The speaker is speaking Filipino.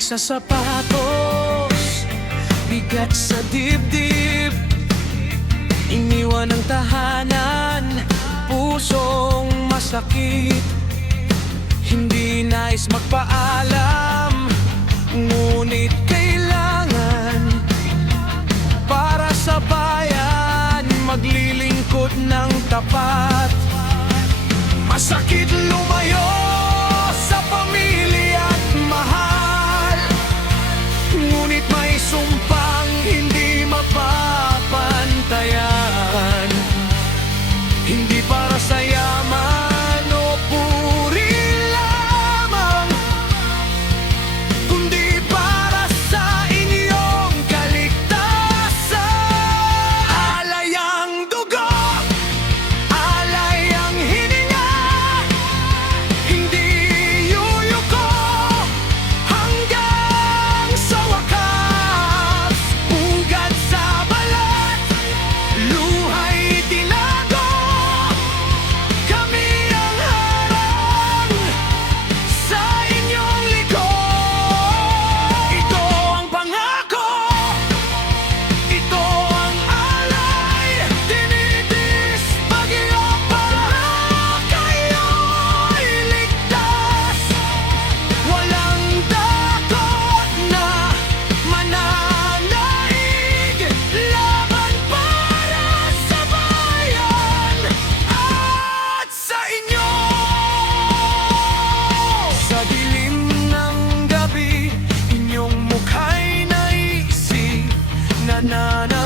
Tubig sa sapatos, bigat sa dibdib. Iniwan ang tahanan, pusong masakit. Hindi nais magpaalam, ngunit kailangan para sa bayan maglilingkod ng tapat. Masakit lumayo sa pamilya at mahal, ngunit may sumpang hindi mapapantayan. Hindi para sa yaman o puri lamang, kundi para sa inyong kaligtasan. Alay ang dugo, alay ang hininga, hindi yuyuko hanggang sa wakas. Ugat sa balat, luha'y tinago, kami ang harang sa inyong likod. Ito ang pangako, ito ang alay, tinitis paghihirap para kayo'y ligtas. Walang takot na mananaig, laban para sa bayan at sa inyo. Sa dilim ng gabi, inyong mukha'y naisip, nananatili